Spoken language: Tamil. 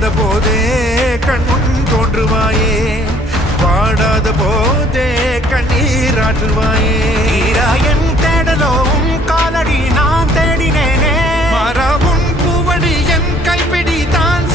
வாடாத போதே கண்முன் தோன்றுவாயே, வாடாத போதே கண்ணீராற்றுவாயே. என் தேடலும் காலடி நான் தேடினேனே, மரபும் பூவடி என் கைப்பிடி தான்